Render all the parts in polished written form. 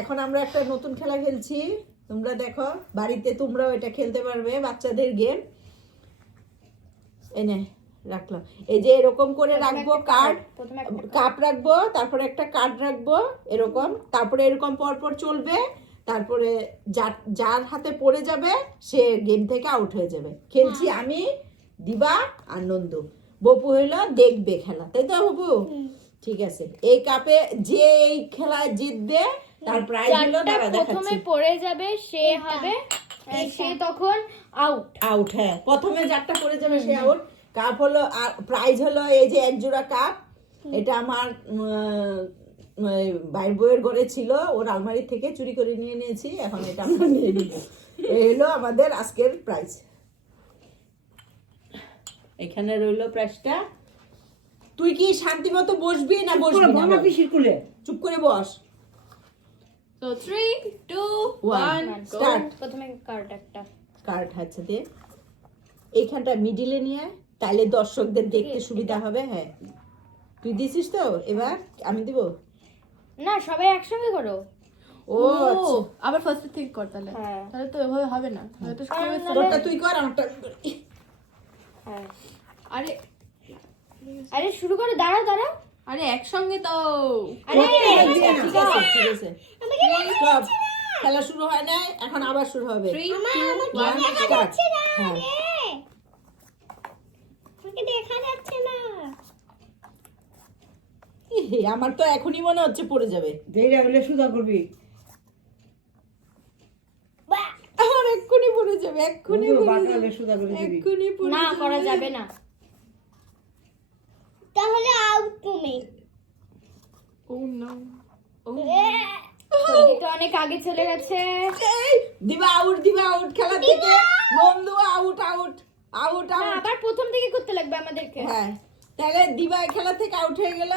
এখন আমরা একটা নতুন খেলা খেলছি, তোমরা দেখো, বাড়িতে তোমরাও এটা খেলতে পারবে, বাচ্চাদের গেম। এনে রাখলাম, এই যে এরকম করে রাখবো কার্ড, কাপ রাখবো, তারপরে একটা কার্ড রাখবো এরকম, তারপরে এরকম পরপর চলবে, তারপরে যার হাতে পড়ে যাবে সে গেম থেকে আউট হয়ে যাবে। খেলছি আমি, দিবা আর নন্দু। বপু হইলো দেখবে খেলা, তাই তো বপু? ঠিক আছে, এই কাপে যে এই খেলা জিতবে তার প্রাইজ হলো, দাঁড়া দেখাচ্ছি। প্রথমে পড়ে যাবে সে হবে, সে তখন আউট। আউট, হ্যাঁ, প্রথমে যারটা পড়ে যাবে সে আউট। কাপ হলো, আর প্রাইজ হলো এই যে এক জোড়া কাপ। এটা আমার বাইর বইয়ের ঘরে ছিল, ওর আলমারি থেকে চুরি করে নিয়ে নিয়েছি, এখন এটা আমরা নিয়ে নিব। এই হলো আমাদের আজকের প্রাইজ। এখানে রইলো প্রাইজটা। তুই কি শান্তি মতো বসবি না বসবি না? পিসির কুলে চুপ করে বস। তো 3 2 1 স্টার্ট। প্রথমে কার্ড একটা কার্ড হাতে দিয়ে এইখানটা মিডিলে নিয়ে, তাহলে দর্শকদের দেখতে সুবিধা হবে। হ্যাঁ, তুই দিছিস তো, এবার আমি দিব না, সবাই একসঙ্গে করো। ও আচ্ছা, আবার ফার্স্ট থেকে কর তাহলে। হ্যাঁ। তাহলে তো এভাবে হবে না, তাহলে তো সবাই তোরটা তুই কর, আমারটা আমি করি। হ্যাঁ, আরে আরে শুরু করো, দাঁড়াও দাঁড়াও। আরে একসঙ্গে তো। আরে ঠিক আছে, ঠিক আছে। Stop. খেলা শুরু হয় নাই, এখন আবার শুরু হবে। 3 2 1 Start. হ্যাঁ। আমাকে দেখা যাচ্ছে না। ইহে, আমার তো এখনই মনে হচ্ছে পড়ে যাবে। দেরি হলে সুদা করবি। আমার এক্ষুনি পড়ে যাবে, এক্ষুনি বন্ধু, পড়ে বাঁকা যাবে, হলে সুদা করে দিবি। এক্ষুনি পড়ে না, যাবে। করা যাবে না। তাহলে আউট তুমি। ও নো। তো অনেক আগে চলে গেছে। এই, দিবা আউট, দিবা আউট খেলা থেকে। বন্ধু আউট, আউট, আউট, না, আউট। আবার প্রথম থেকে করতে লাগবে আমাদেরকে। হ্যাঁ, তাহলে দিবা খেলা থেকে আউট হয়ে গেল।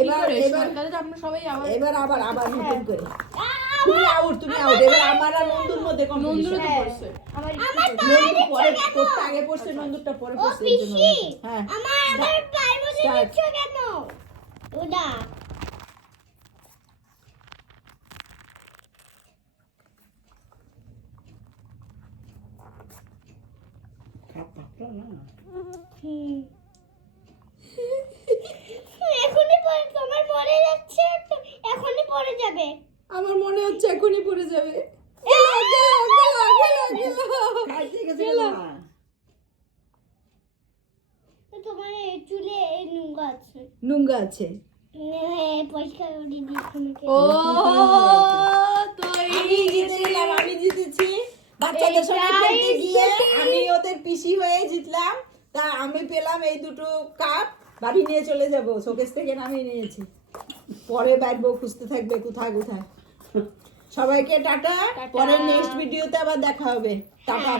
এবার এবার তাহলে তো আমরা সবাই আবার এবার আবার নতুন করে। তুমি আউট, তুমি আউট। এবার আমার আর নন্দুর মধ্যে নন্দুরও তো কম্পিটিশন। পড়ছে। আমার নন্দু পরে, তোরটা আগে পড়ছে, নন্দুরটা পরে পড়ছে, এই জন্য। হ্যাঁ, আমার পায়ে বসে Start. দিচ্ছ কেন? ওটা খাপ পাতলা না। এখনই পড়ে, তোমার পড়ে যাচ্ছে, এখনই পড়ে যাবে। আমার মনে হচ্ছে এখনই পড়ে যাবে। খাইতে গেছে না। তো তোমার এই চুলে এই নুঙ্গা আছে। নুঙ্গা আছে। পরিষ্কার করে দিই তোমাকে। ও তো আমি জিতে গেলাম, আমি জিতেছি। বাচ্চাদের সঙ্গে খেলতে গিয়ে আমি ওদের পিসি হয়ে জিতলাম। তা আমি পেলাম এই দুটো কাপ, বাড়ি নিয়ে চলে যাব। শোকেস থেকে নামিয়ে নিয়েছি, পরে বাইরবো, খুঁজতে থাকবে কোথায় কোথায়। সবাইকে টাটা, পরে নেক্সট ভিডিওতে আবার দেখা হবে। টাটা।